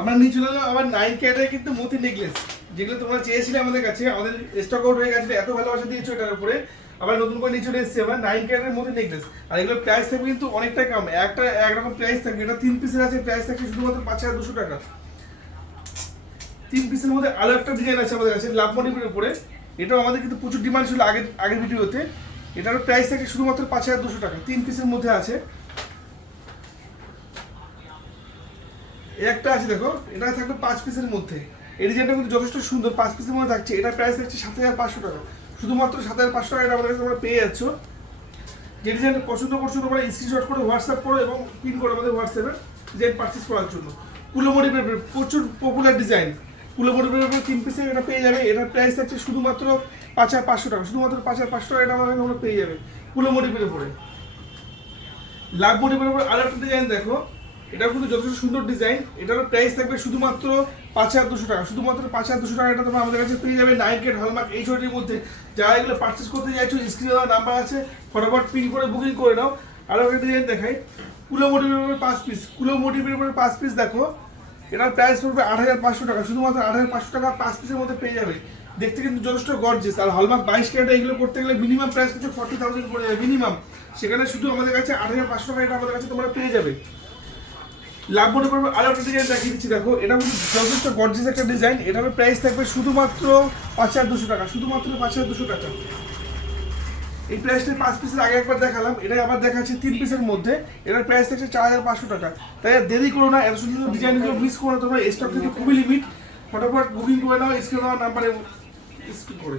আমরা নিয়ে চলে এলাম আবার 9 ক্যারেটের কিন্তু মতি নেকলেস, যেগুলো তোমরা চেয়েছিলে আমাদের কাছে, আমাদের স্টক আউট হয়ে গেছে, এত ভালোবাসা দিয়েছো এটার উপরে। আবার নতুন করে নিয়ে চলে এসেছি আমরা 9 ক্যারেটের মতি নেকলেস। আর এগুলো প্রাইস থাকবে কিন্তু অনেকটাই কম, একটা একরকম প্রাইস থাকবে। এটা 3 পিসের আছে, প্রাইস থাকছে শুধুমাত্র 5200 টাকা। 3 পিসের মধ্যে আরো একটা ডিজাইন আছে আমাদের কাছে লাভ মোটিভের উপরে, এটাও আমাদের কিন্তু প্রচুর ডিমান্ড ছিল আগের ভিডিওতে। এটারও প্রাইস থাকে শুধুমাত্র 5200 টাকা, 3 পিসের মধ্যে আছে। একটা আছে দেখো, এটা থাকবে 5 পিসের মধ্যে। এই ডিজাইনটা কিন্তু যথেষ্ট সুন্দর, 5 পিসের মধ্যে থাকছে। এটা প্রাইস থাকছে 7500 টাকা, শুধুমাত্র 7500 টাকা এটা আমাদের কাছে তোমরা পেয়ে যাচ্ছ। যে ডিজাইনটা পছন্দ করছো তোমরা স্ক্রিনশট করে হোয়াটসঅ্যাপ করো এবং পিন করো আমাদের হোয়াটসঅ্যাপে ডিজাইন পারচেস করার জন্য। কুলোমোটিভ প্রচুর পপুলার ডিজাইন, কুলোমোটিভের উপরে 3 পিসের এটা পেয়ে যাবে। এটার প্রাইস থাকছে শুধুমাত্র 5500 টাকা, শুধুমাত্র 5500 টাকা এটা আমাদের তোমরা পেয়ে যাবে কুলোমোটিভের উপরে। লাভ মোটিভের উপরে আরো একটা ডিজাইন দেখো, এটাও কিন্তু যথেষ্ট সুন্দর ডিজাইন। এটারও প্রাইস থাকবে শুধুমাত্র 5200 টাকা, শুধুমাত্র 5200 টাকা এটা তোমরা আমাদের কাছে পেয়ে যাবে 9 ক্যারেট হলমার্ক এই ছটির মধ্যে। যারা এগুলো পারচেস করতে চাইছো স্ক্রিনে দেওয়া নাম্বার আছে, ফটাফট পিন করে বুকিং করে নাও। আরও একটা ডিজাইন দেখাই, কুলো মোটিভের উপরে 5 পিস, কুলো মোটিভের উপরে 5 পিস দেখো। এটার প্রাইস পড়বে 8500 টাকা, শুধুমাত্র 8500 টাকা 5 পিসের মধ্যে পেয়ে যাবে। দেখতে কিন্তু যথেষ্ট গর্জিয়াস। আর হলমার্ক 22 ক্যারেট এগুলো করতে গেলে মিনিমাম প্রাইস কিন্তু 40000 পড়ে যাবে মিনিমাম, সেখানে শুধু আমাদের কাছে 8500 টাকা এটা আমাদের কাছে তোমরা পেয়ে যাবে। লাভ মোটিভ পড়বে আরো একটা ডিজাইন দেখিয়ে দিচ্ছি দেখো, এটা কিন্তু যথেষ্ট গর্জিয়াস একটা ডিজাইন। এটার প্রাইস থাকবে শুধুমাত্র 5200 টাকা, শুধুমাত্র 5200 টাকা। এই প্রাইসটা 5 পিসের আগে একবার দেখালাম, এটা আবার দেখাচ্ছি 3 পিসের মধ্যে। এটার প্রাইস থাকছে 4500 টাকা। তাই আর দেরি করো না, এত সুন্দর ডিজাইনগুলো মিস করো না তোমরা, স্টক কিন্তু খুবই লিমিট। ফটাফট বুকিং করে নাও স্ক্রিনে দেওয়া নাম্বারে স্ক্রিন করে।